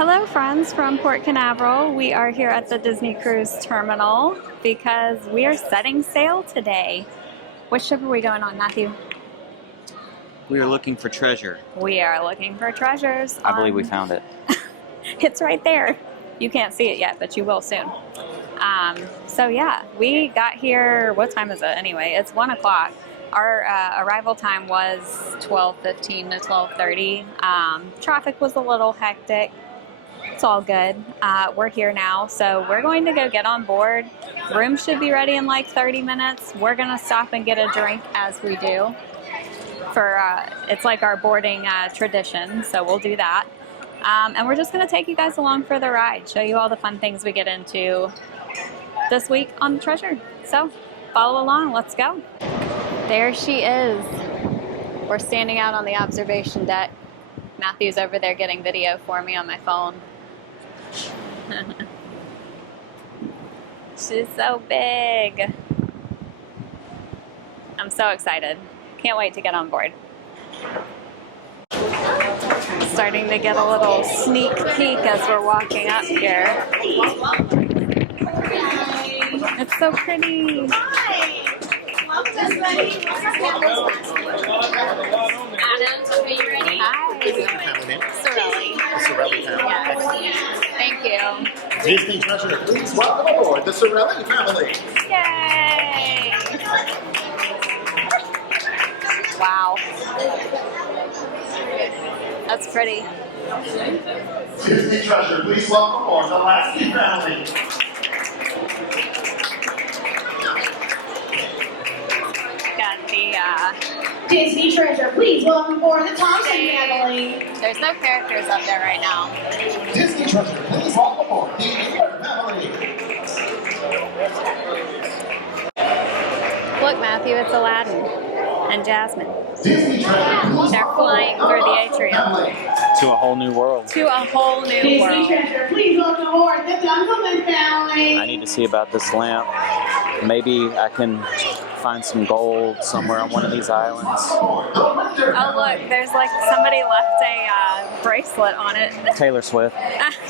Hello friends from Port Canaveral. We are here at the Disney Cruise Terminal because we are setting sail today. Which ship are we going on, Matthew? We are looking for treasure. We are looking for treasures. I believe we found it. It's right there. You can't see it yet, but you will soon. So yeah, we got here, what time is it anyway? It's 1 o'clock. Our arrival time was 12:15 to 12:30. Traffic was a little hectic. It's all good. We're here now, so we're going to go get on board. Room should be ready in like 30 minutes. We're gonna stop and get a drink as we do. It's like our boarding tradition, so we'll do that. And we're just gonna take you guys along for the ride, show you all the fun things we get into this week on the Treasure. So follow along, let's go. There she is. We're standing out on the observation deck. Matthew's over there getting video for me on my phone. She's so big. I'm so excited. Can't wait to get on board. Starting to get a little sneak peek as we're walking up here. It's so pretty. Hi. Welcome, buddy. Adams, are you ready? Hi. Sorelli family. Yes. Thank you. Disney Treasure, please welcome aboard the Sorelli family. Yay! Wow. That's pretty. Disney Treasure, please welcome aboard the Lasky family. Got the Disney Treasure, please welcome aboard the Thompson family. there's no characters up there right now. Disney Treasure, please welcome aboard the Embarkation family. Look, Matthew, it's Aladdin and Jasmine. Disney Treasure, please They're flying through the atrium To a whole new world. to a whole new Disney world. Treasure, please welcome aboard the Dunkelman family. I need to see about this lamp. Maybe I can find some gold somewhere on one of these islands. Oh look, there's like somebody left a bracelet on it. Taylor Swift.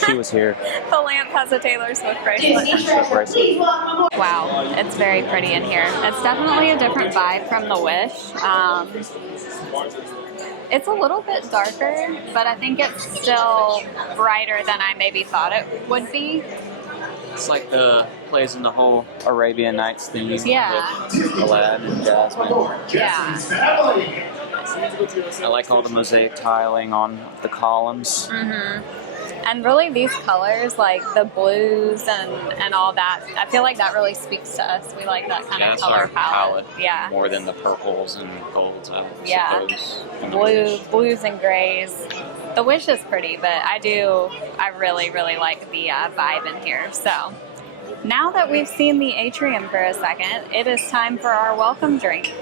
She was here. The lamp has a Taylor Swift bracelet. Disney Treasure, please welcome aboard. Wow, it's very pretty in here. It's definitely a different vibe from the Wish. It's a little bit darker, but I think it's still brighter than I maybe thought it would be. It's like the plays in the whole Arabian Nights theme. Yeah. With Aladdin and Jasmine. Yeah. family. I like all the mosaic tiling on the columns. Mm-hmm. And really these colors, like the blues and all that, I feel like that really speaks to us. We like that kind of That's color our palette. Yeah. More than the purples and golds, I Yeah. suppose. And the Wish. Blues and grays. The Wish is pretty, but I really, really like the vibe in here. So now that we've seen the atrium for a second, it is time for our welcome drink.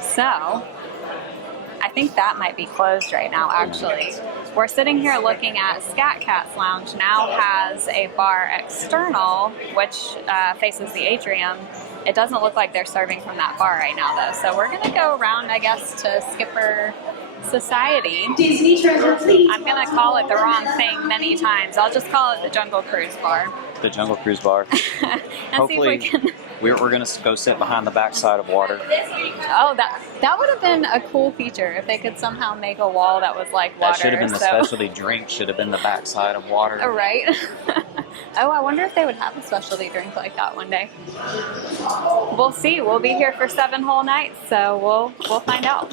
So I think that might be closed right now, actually. We're sitting here looking at Scat Cat's Lounge now has a bar external, which faces the atrium. It doesn't look like they're serving from that bar right now, though. So we're gonna go around, I guess, to Skipper Society. Disney Treasure, please. I'm gonna call it the wrong thing many times. I'll just call it the Jungle Cruise Bar. The Jungle Cruise Bar. And Hopefully, see if we can. we're going to go sit behind the backside of water. Oh, that would have been a cool feature if they could somehow make a wall that was like water. That should have been the specialty drink. Should have been the backside of water. Oh, right. Oh, I wonder if they would have a specialty drink like that one day. We'll see. We'll be here for 7 whole nights, so we'll find out.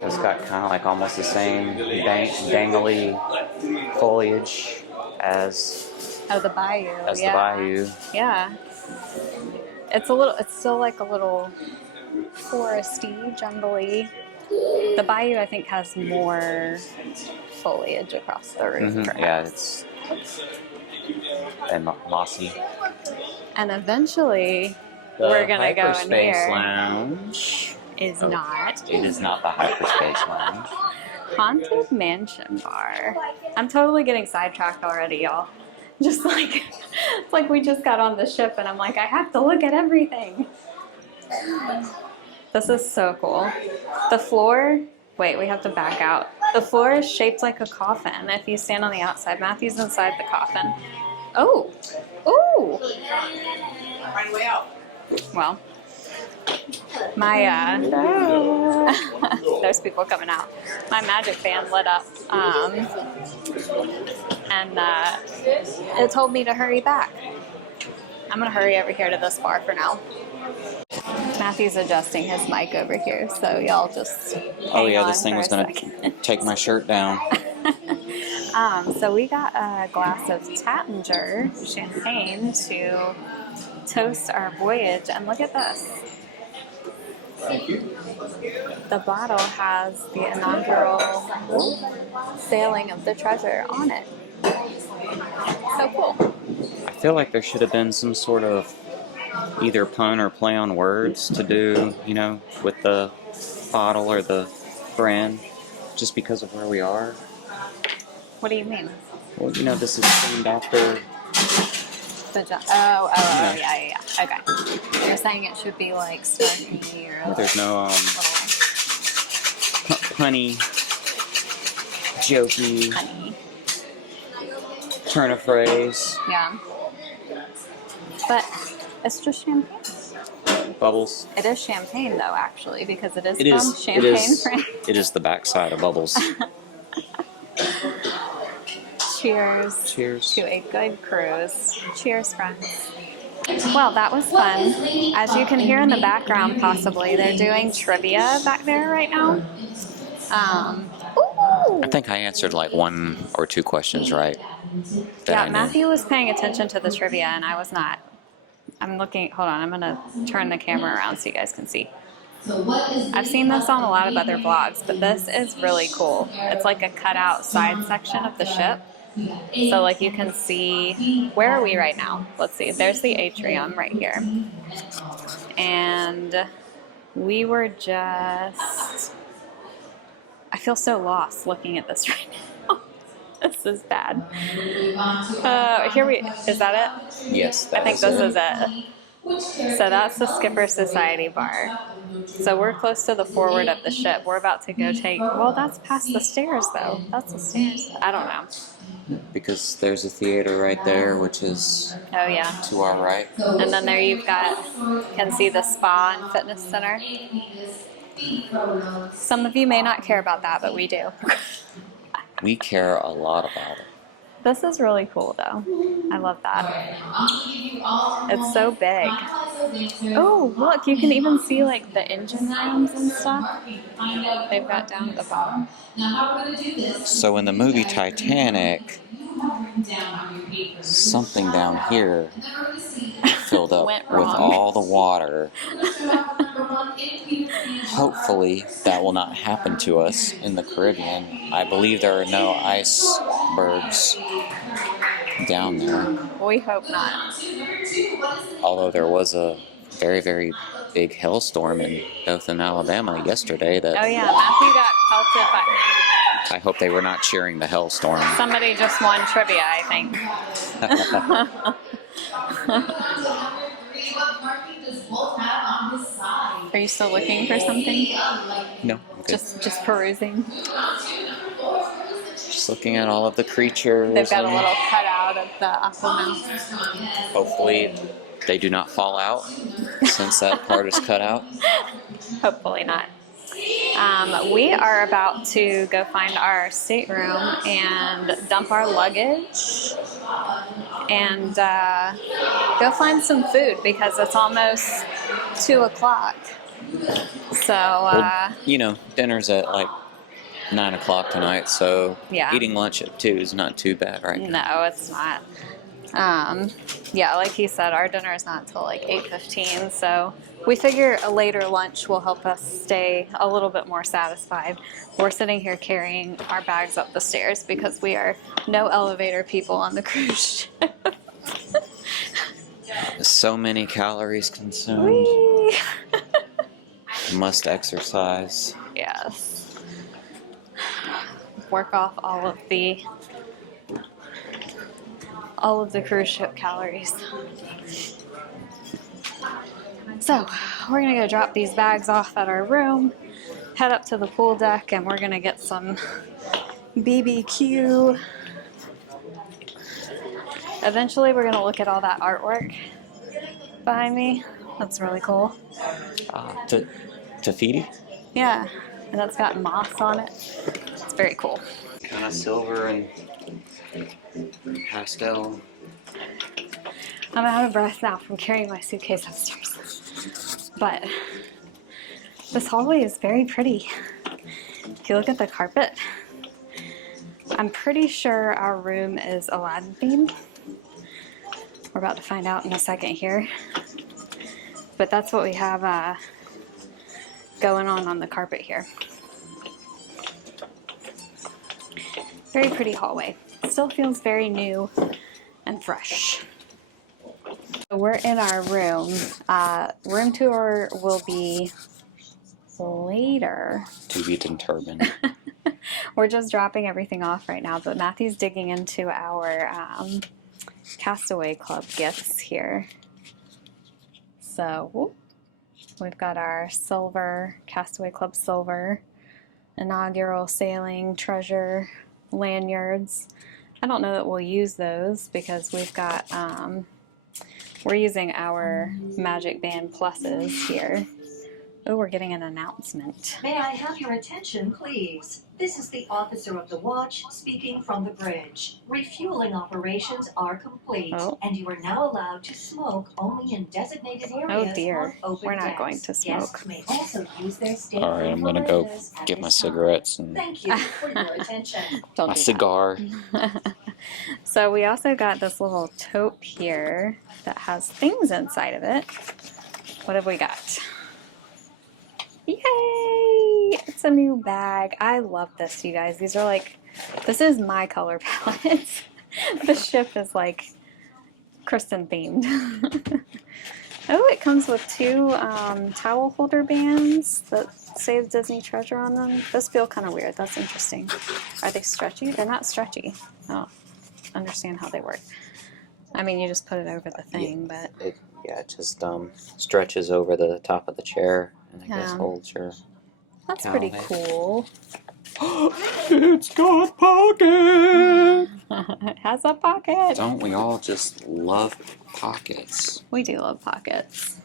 It's got kind of like almost the same dangly foliage as Oh, the bayou. the bayou. Yeah. It's still like a little foresty, jungly. The bayou, I think, has more foliage across the roof. Mm-hmm. Yeah, it's and mossy. And eventually, The we're gonna go in Hyperspace here. Lounge Is Oh. not It is not the Hyperspace Lounge. Haunted Mansion Bar. I'm totally getting sidetracked already, y'all. Just like it's like we just got on the ship, and I'm like, I have to look at everything. This is so cool. The floor. Wait, we have to back out. The floor is shaped like a coffin. If you stand on the outside, Matthew's inside the coffin. Oh, ooh. Well, my there's people coming out. My magic band lit up, and it told me to hurry back. I'm gonna hurry over here to this bar for now. Matthew's adjusting his mic over here, so y'all just Oh yeah, hang this on thing for was a gonna second. take my shirt down. So we got a glass of Tattinger champagne to toast our voyage, and look at this. The bottle has the inaugural sailing of the treasure on it. So cool. I feel like there should have been some sort of either pun or play on words to do, you know, with the bottle or the brand, just because of where we are. What do you mean? Well, you know, this is themed after. Yeah. Okay. You're saying it should be like sparkly or There's no little punny, jokey honey. turn of phrase. Yeah. But it's just champagne. Bubbles. It is champagne though, actually, because it is It from is. Champagne, France. It is the backside of Bubbles. Cheers. Cheers. To a good cruise. Cheers, friends. Well, that was fun. As you can hear in the background, possibly, they're doing trivia back there right now. I think I answered like 1 or 2 questions right. Yeah, Matthew was paying attention to the trivia, and I was not. I'm looking. Hold on, I'm going to turn the camera around so you guys can see. I've seen this on a lot of other vlogs, but this is really cool. It's like a cutout side section of the ship. So like you can see, where are we right now? Let's see, there's the atrium right here. And we were just, I feel so lost looking at this right now. This is bad. Is that it? Yes. I think this is it. So that's the Skipper Society bar. So we're close to the forward of the ship. We're about to go well, that's past the stairs though. That's the stairs. I don't know. Because there's a theater right there, which is Oh yeah. to our right. And then there you can see the spa and fitness center. Some of you may not care about that, but we do. We care a lot about it. This is really cool though. I love that. It's so big. Oh, look, you can even see like the engine rooms and stuff they've got down at the bottom. So in the movie Titanic, something down here filled up Went with wrong. all the water. Hopefully that will not happen to us in the Caribbean. I believe there are no icebergs down there. We hope not. Although there was a very, very big hailstorm in Dothan, Alabama yesterday that Oh yeah, Matthew got pelted by... I hope they were not cheering the hailstorm. Somebody just won trivia, I think. Are you still looking for something? No. Okay. Just perusing. Just looking at all of the creatures. They've got a and little cutout of the Aquaman. hopefully they do not fall out since that part is cut out. Hopefully not. We are about to go find our stateroom and dump our luggage and go find some food because it's almost 2 o'clock. So, Well, you know, dinner's at like 9 o'clock tonight, so Yeah. eating lunch at 2 is not too bad right now. no, it's not. Yeah, like he said, our dinner is not until like 8:15, so we figure a later lunch will help us stay a little bit more satisfied. We're sitting here carrying our bags up the stairs because we are no elevator people on the cruise ship. So many calories consumed. Whee! Must exercise. Yes. Work off all of the cruise ship calories. So we're gonna go drop these bags off at our room, head up to the pool deck, and we're gonna get some BBQ. Eventually we're gonna look at all that artwork behind me. That's really cool. Tafiti? Yeah, and it's got moss on it. It's very cool. Kind of silver and pastel. I'm out of breath now from carrying my suitcase upstairs. But this hallway is very pretty. If you look at the carpet, I'm pretty sure our room is Aladdin themed. We're about to find out in a second here. But that's what we have going on the carpet here. Very pretty hallway. Still feels very new and fresh. So we're in our room. Room tour will be later. To be determined. We're just dropping everything off right now, but Matthew's digging into our Castaway Club gifts here. So we've got our silver, Castaway Club silver, inaugural sailing treasure lanyards. I don't know that we'll use those because we've got, we're using our Magic Band Pluses here. Oh, we're getting an announcement. May I have your attention, please? This is the officer of the watch speaking from the bridge. Refueling operations are complete, and you are now allowed to smoke only in designated areas. Oh dear, on open we're not decks. going to smoke. Guests may also use their All right, I'm gonna go get my cigarettes and Thank you for your attention. Don't my do cigar. So we also got this little tote here that has things inside of it. What have we got? Yay! It's a new bag. I love this, you guys. These are like, this is my color palette. The ship is like Kristen themed. Oh, it comes with two towel holder bands that say Disney Treasure on them. Those feel kind of weird. That's interesting. Are they stretchy? They're not stretchy. I don't understand how they work. I mean, you just put it over the thing, but... It just stretches over the top of the chair and I guess holds your... That's pretty cool. It's got pockets! It has a pocket. Don't we all just love pockets? We do love pockets.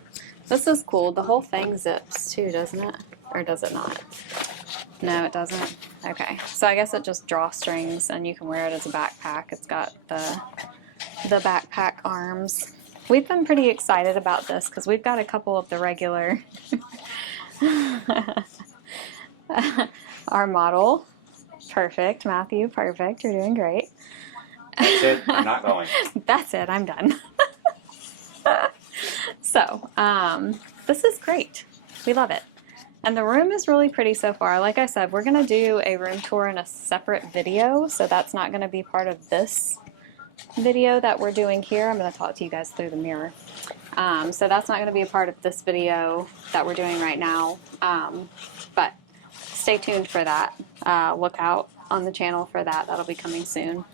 This is cool. The whole thing zips too, doesn't it? Or does it not? No, it doesn't. Okay. So I guess it just drawstrings and you can wear it as a backpack. It's got the backpack arms. We've been pretty excited about this because we've got a couple of the regular our model. Perfect. Matthew, perfect. You're doing great. That's it. I'm not going. That's it. I'm done. So, this is great. We love it. And the room is really pretty so far. Like I said, we're going to do a room tour in a separate video, so that's not going to be part of this video that we're doing here. I'm going to talk to you guys through the mirror. So that's not going to be a part of this video that we're doing right now, but stay tuned for that. Look out on the channel for that. That'll be coming soon.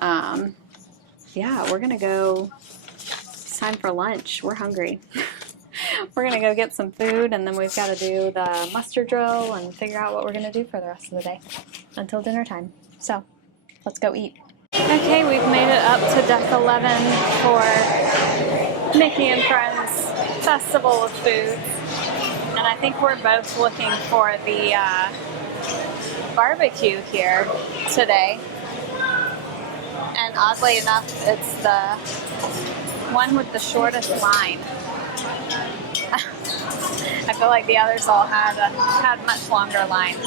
Yeah, we're going to go. It's time for lunch. We're hungry. We're going to go get some food, and then we've got to do the muster drill and figure out what we're going to do for the rest of the day until dinner time. So let's go eat. Okay, we've made it up to deck 11 for Mickey and Friends Festival of Foods. And I think we're both looking for the barbecue here today. And oddly enough, it's the one with the shortest line. I feel like the others all had much longer lines.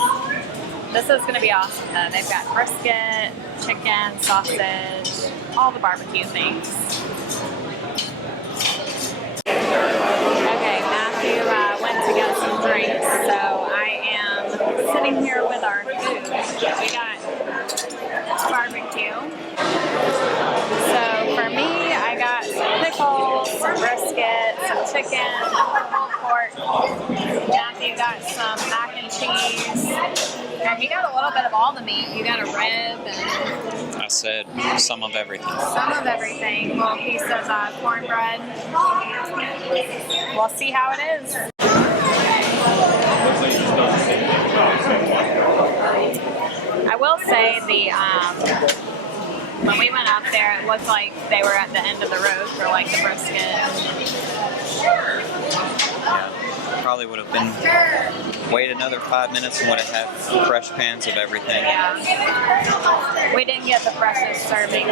This is going to be awesome though. They've got brisket, chicken, sausage, all the barbecue things. Okay, Matthew went to get some drinks, so I am sitting here with our food. We got barbecue. So for me, I got some pickles, some brisket, some chicken, pulled pork. Matthew got some mac and cheese. And you got a little bit of all the meat. You got a rib and... I said some of everything. Some of everything. Little piece of cornbread. We'll see how it is. I will will say when we went up there, it looked like they were at the end of the road for like the brisket. Yeah, probably would have been. Wait another 5 minutes and would have had fresh pans of everything. Yeah. We didn't get the freshest serving.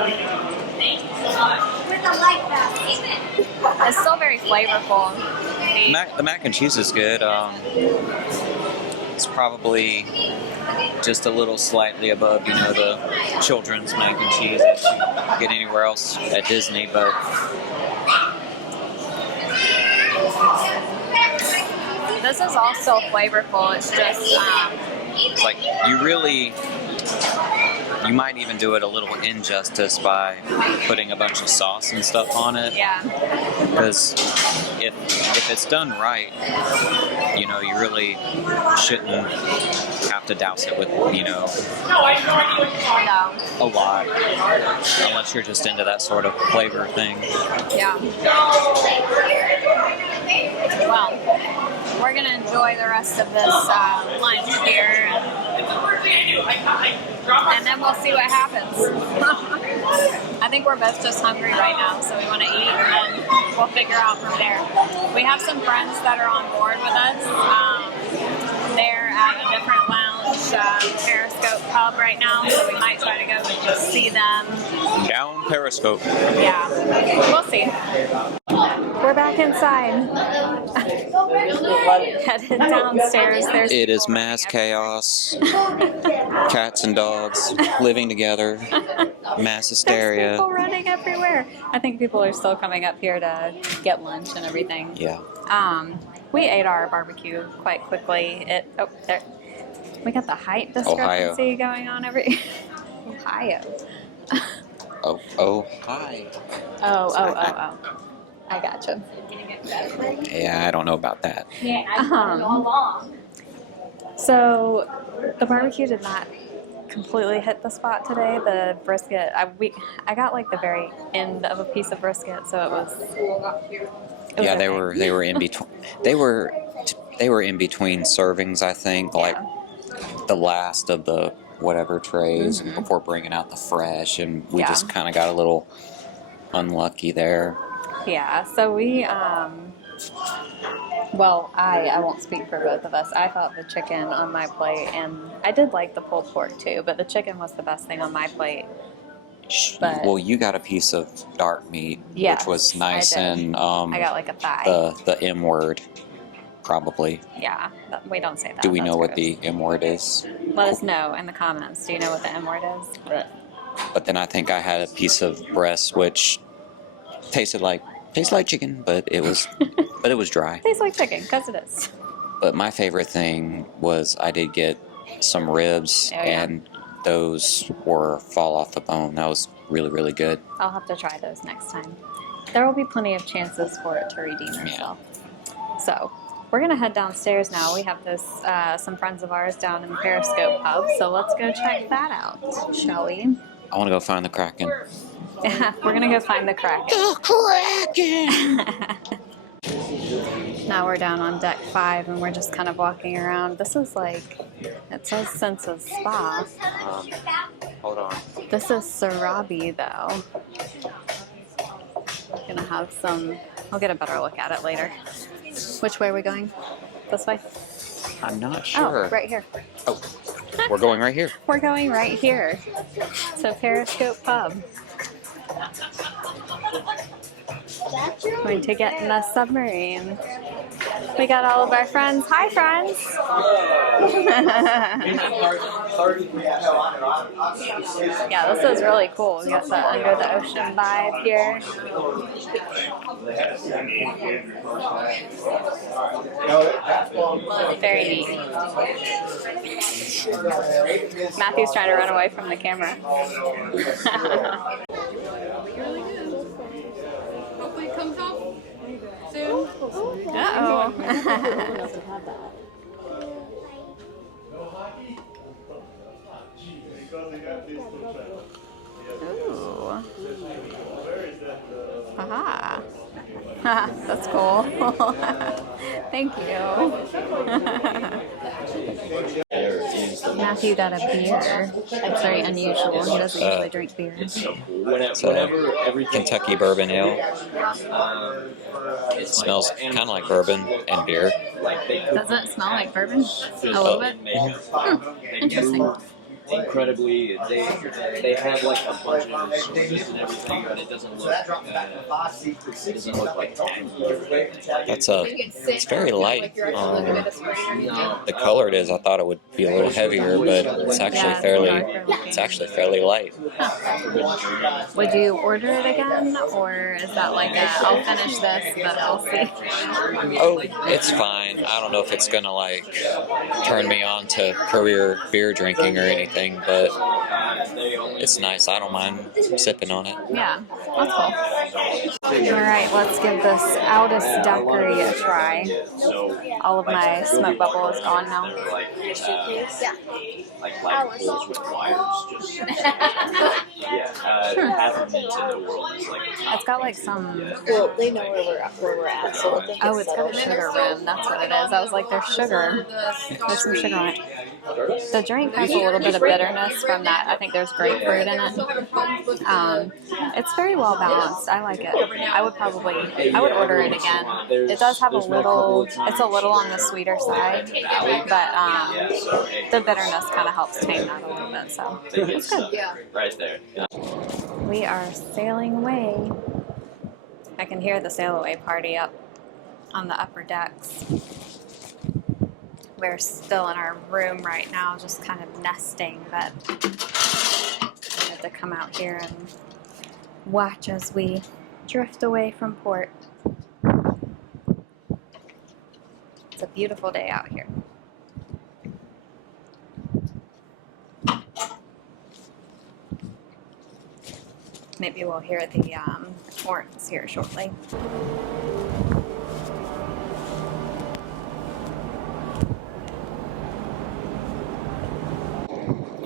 It's still very flavorful. The mac and cheese is good. It's probably just a little slightly above, the children's mac and cheese that you get anywhere else at Disney, but this is all still flavorful. It's just it's like you might even do it a little injustice by putting a bunch of sauce and stuff on it. Yeah. Because if it's done right, you really shouldn't have to douse it with, No. a lot. Unless you're just into that sort of flavor thing. Yeah. Well, we're going to enjoy the rest of this lunch here. And then we'll see what happens. I think we're both just hungry right now, so we want to eat, and then we'll figure out from there. We have some friends that are on board with us. They're at a different lounge, Periscope Pub right now, so we might try to go and just see them. Down Periscope. Yeah, we'll see. We're back inside. Headed downstairs. It is mass chaos. Cats and dogs living together. Mass hysteria. There's people running everywhere. I think people are still coming up here to get lunch and everything. Yeah. We ate our barbecue quite quickly. There. We got the height discrepancy going on Ohio. Hi. Oh. I gotcha. Yeah, I don't know about that. So the barbecue did not completely hit the spot today. The brisket, I got like the very end of a piece of brisket, so it was Yeah, okay. they were in between. They were in between servings, I think, like the last of the whatever trays before bringing out the fresh, and we just kind of got a little unlucky there. Yeah, so we, well, I won't speak for both of us. I thought the chicken on my plate, and I did like the pulled pork too, but the chicken was the best thing on my plate. But, well, you got a piece of dark meat, yes, which was nice, I did. and I got like a thigh. the M word, probably. Yeah, we don't say that. Do we know what gross. the M word is? Let us know in the comments. Do you know what the M word is? But then I think I had a piece of breast, which tasted like chicken, but it was dry. Tastes like chicken, because it is. But my favorite thing was I did get some ribs, and those were fall off the bone. That was really, really good. I'll have to try those next time. There will be plenty of chances for it to redeem itself. So we're going to head downstairs now. We have some friends of ours down in Periscope Pub, so let's go check that out, shall we? I want to go find the Kraken. Yeah, we're going to go find the Kraken. The Kraken! Now we're down on deck 5 and we're just kind of walking around. This is like, it says Senses Spa. Hold on. This is Sarabi though. Gonna have some, I'll get a better look at it later. Which way are we going? This way? I'm not sure. Oh, right here. Oh, we're going right here. We're going right here. So Periscope Pub. Going to get in the submarine. We got all of our friends. Hi, friends. Yeah, this is really cool. We got the under the ocean vibe here. Very neat. Matthew's trying to run away from the camera. Hopefully it comes off soon. Uh-oh. Ooh. Aha. That's cool. Thank you. There is the Matthew got a beer. It's very unusual. He doesn't usually drink beer. It's a Kentucky bourbon ale. It smells kind of like bourbon and beer. Does it smell like bourbon? A little bit? Interesting. Incredibly, they have like a bunch of sources and everything, but it doesn't look like it's very light. The color it is, I thought it would be a little heavier, but it's actually fairly light. Huh. Would you order it again, or is that like I'll finish this, but I'll see? Oh, it's fine. I don't know if it's gonna like turn me on to career beer drinking or anything, but it's nice. I don't mind sipping on it. Yeah, that's cool. All right, let's give this Aldous Daiquiri a try. All of my smoke bubble is gone now. Yeah. like light poles with wires. Half of meat in the world is like. It's got like some. Well, they know where we're at, so I think It's got a sugar rim. That's what it is. I was like, there's sugar. There's some sugar on it. The drink has a little bit of bitterness from that. I think there's grapefruit in it. It's very well balanced. I like it. I would order it again. It does have it's a little on the sweeter side, but the bitterness kind of helps tame that a little bit. So it's good. Yeah. Right there. We are sailing away. I can hear the sail away party up on the upper decks. We're still in our room right now, just kind of nesting, but I had to come out here and watch as we drift away from port. It's a beautiful day out here. Maybe we'll hear the horns here shortly.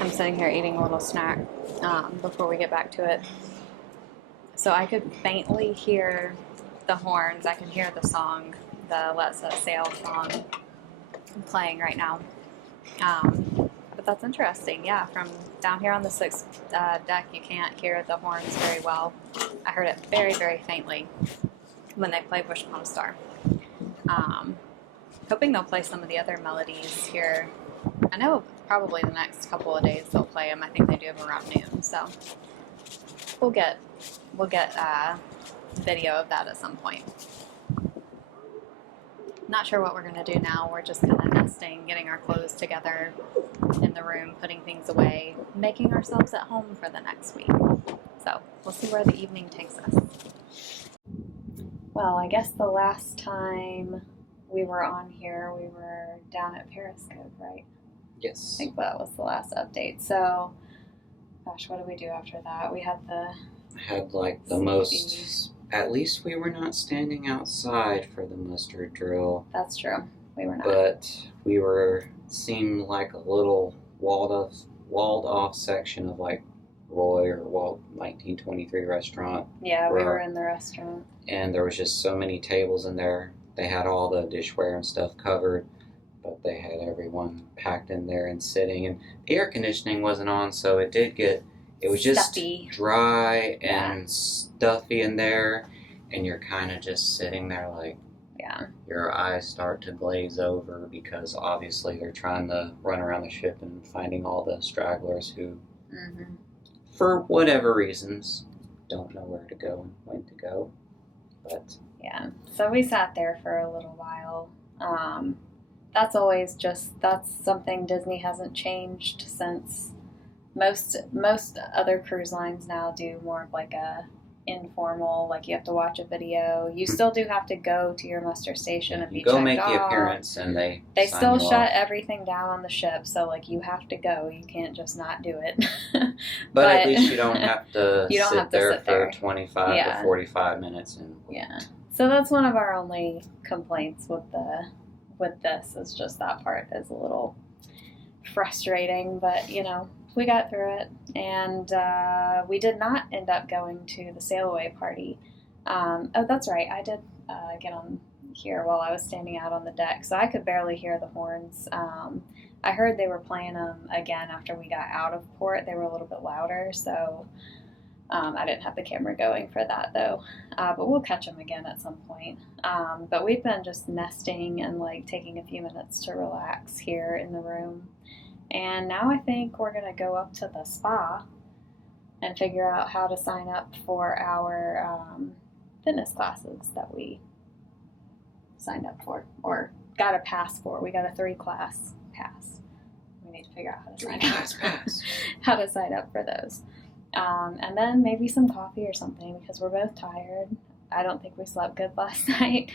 I'm sitting here eating a little snack before we get back to it. So I could faintly hear the horns. I can hear the song, the Let's Set Sail song playing right now. But that's interesting. Yeah, from down here on the sixth deck, you can't hear the horns very well. I heard it very, very faintly when they play Wish Upon a Star. Hoping they'll play some of the other melodies here. I know probably the next couple of days they'll play them. I think they do them around noon, so we'll get video of that at some point. Not sure what we're going to do now. We're just kind of nesting, getting our clothes together in the room, putting things away, making ourselves at home for the next week. So we'll see where the evening takes us. Well, I guess the last time we were on here, we were down at Periscope, right? Yes. I think that was the last update. So, gosh, what did we do after that? We had the most. At least we were not standing outside for the mustard drill. That's true. We were not. But we seemed like a little walled off section of like Roy or Walt 1923 restaurant. Yeah, we were in the restaurant. And there was just so many tables in there. They had all the dishware and stuff covered, but they had everyone packed in there and sitting. And the air conditioning wasn't on, so it was just stuffy. Dry and stuffy in there. And you're kind of just sitting there like, your eyes start to glaze over because obviously they're trying to run around the ship and finding all the stragglers who, for whatever reasons, don't know where to go and when to go. But yeah, so we sat there for a little while. That's something Disney hasn't changed since most other cruise lines now do more of like a informal, like you have to watch a video. You still do have to go to your muster station and be checked off. You go make the appearance and they still shut off. Everything down on the ship, so like you have to go. You can't just not do it. but at least you don't have to sit there for 25 to 45 minutes and wait. Yeah. So that's one of our only complaints with this is just that part is a little frustrating, but we got through it, and we did not end up going to the sail away party. Oh, that's right. I did get on here while I was standing out on the deck, so I could barely hear the horns. I heard they were playing them again after we got out of port. They were a little bit louder, so I didn't have the camera going for that though. But we'll catch them again at some point. But we've been just nesting and like taking a few minutes to relax here in the room. And now I think we're gonna go up to the spa and figure out how to sign up for our fitness classes that we signed up for or got a pass for. We got a 3-class pass. We need to figure out how to sign up for those. And then maybe some coffee or something because we're both tired. I don't think we slept good last night.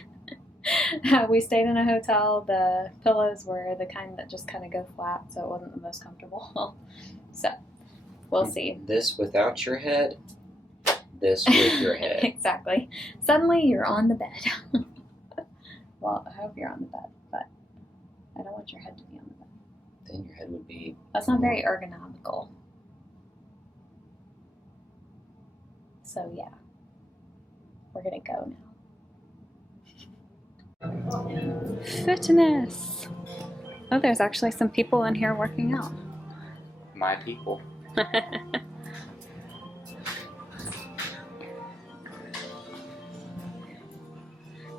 We stayed in a hotel. The pillows were the kind that just kind of go flat, so it wasn't the most comfortable. So we'll see. This without your head, this with your head. Exactly. Suddenly you're on the bed. Well, I hope you're on the bed, but I don't want your head to be on the bed. Then your head would be... That's not very ergonomical. So yeah, we're gonna go now. Fitness. Oh, there's actually some people in here working out. My people.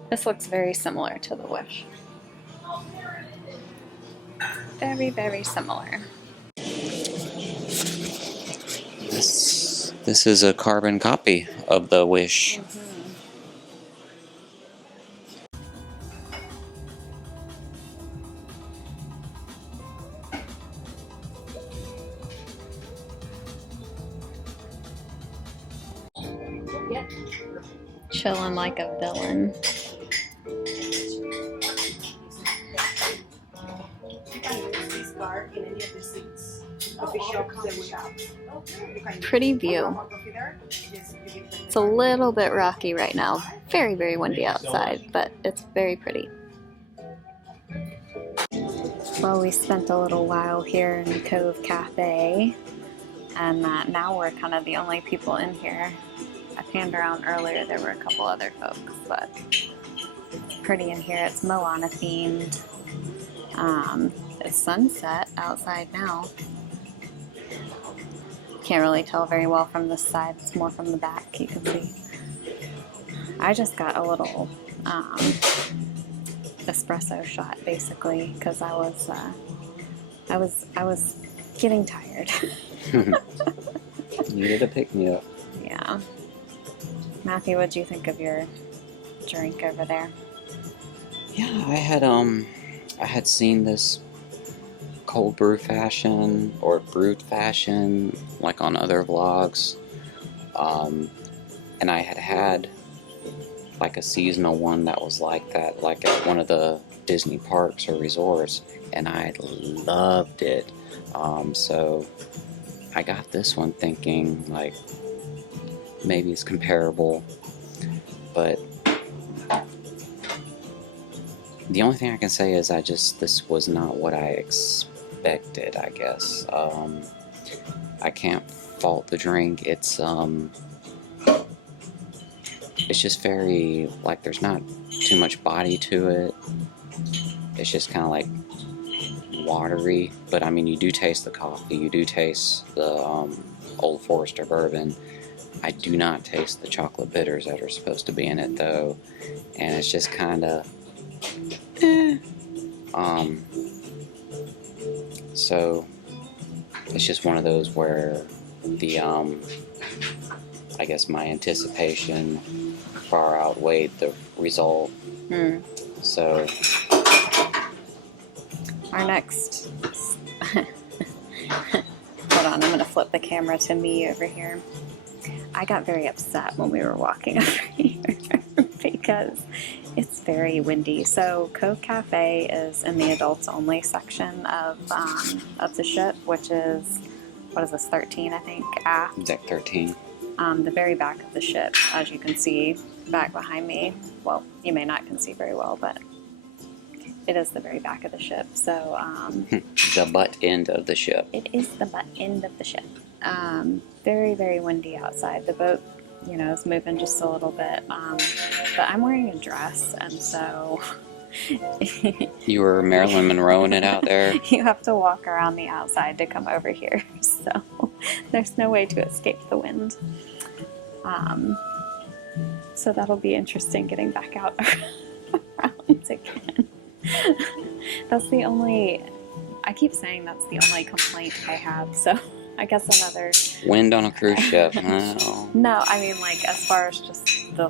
This looks very similar to the Wish. Very, very similar. This is a carbon copy of the Wish. Chilling like a villain. Pretty view. It's a little bit rocky right now. Very, very windy outside, but it's very pretty. Well, we spent a little while here in Cove Cafe, and now we're kind of the only people in here. I panned around earlier, there were a couple other folks, but it's pretty in here. It's Moana themed. It's sunset outside now. Can't really tell very well from this side, it's more from the back, you can see. I just got a little espresso shot basically because I was getting tired. Needed a pick-me-up. Yeah. Matthew, what'd you think of your drink over there? Yeah, I had seen this cold brew fashion or brewed fashion like on other vlogs, and I had like a seasonal one that was like that, like at one of the Disney parks or resorts, and I loved it. So I got this one thinking like maybe it's comparable, but the only thing I can say is this was not what I expected, I guess. I can't fault the drink. It's just very, like, there's not too much body to it. It's just kind of like watery, but I mean, you do taste the coffee, you do taste the Old Forester bourbon. I do not taste the chocolate bitters that are supposed to be in it though, and it's just kind of so it's just one of those where the I guess my anticipation far outweighed the result. So our next hold on, I'm gonna flip the camera to me over here. I got very upset when we were walking over here because it's very windy. So Cove Cafe is in the adults only section of the ship, which is, what is this, 13 I think, aft. Deck 13. The very back of the ship, as you can see back behind me. Well, you may not can see very well, but it is the very back of the ship. So the butt end of the ship. It is the butt end of the ship. Very, very windy outside. The boat, you know, is moving just a little bit. But I'm wearing a dress, and so You were Marilyn Monroeing it out there. You have to walk around the outside to come over here, so there's no way to escape the wind. So that'll be interesting getting back out around again. That's the only, I keep saying that's the only complaint I have, so I guess another... Wind on a cruise ship, no. No, I mean, like, as far as just the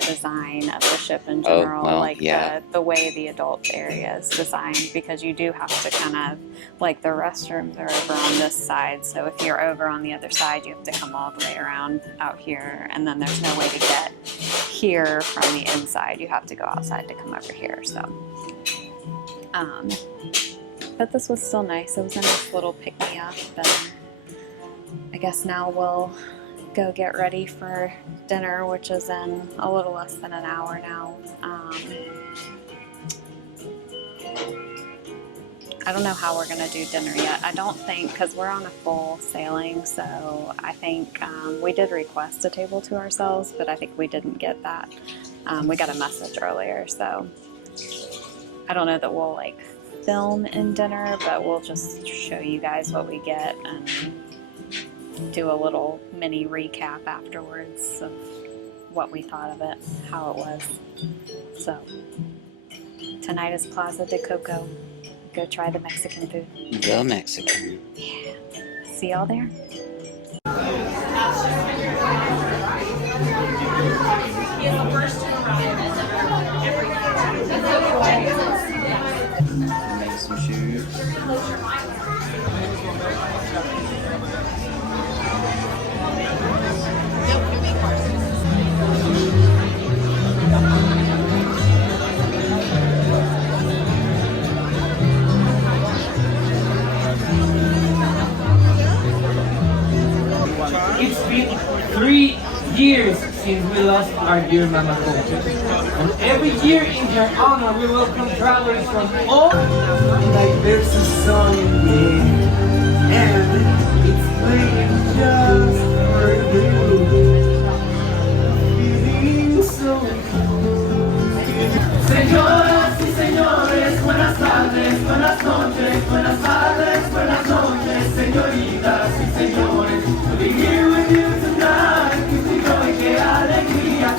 design of the ship in general, well, like, yeah. the way the adult area is designed, because you do have to kind of, like, the restrooms are over on this side, so if you're over on the other side, you have to come all the way around out here, and then there's no way to get here from the inside. You have to go outside to come over here, so... but this was still nice. It was a nice little pick-me-up, and I guess now we'll go get ready for dinner, which is in a little less than an hour now. I don't know how we're going to do dinner yet. I don't think, because we're on a full sailing, so I think we did request a table to ourselves, but I think we didn't get that. We got a message earlier, so I don't know that we'll like film in dinner, but we'll just show you guys what we get and do a little mini recap afterwards of what we thought of it, how it was. So tonight is Plaza de Coco. Go try the Mexican food. The Mexican. Yeah. See y'all there. Make some shoes. It's been 3 years since we lost our dear Mama Coco. And every year in her honor we welcome travelers from all... Like there's a song in the air, and it's playing just for you. Feeling so cool. Señoras y señores, buenas tardes, buenas noches, buenas tardes, buenas noches, señoritas y señores. To be here with you tonight, gives me joy, qué alegría.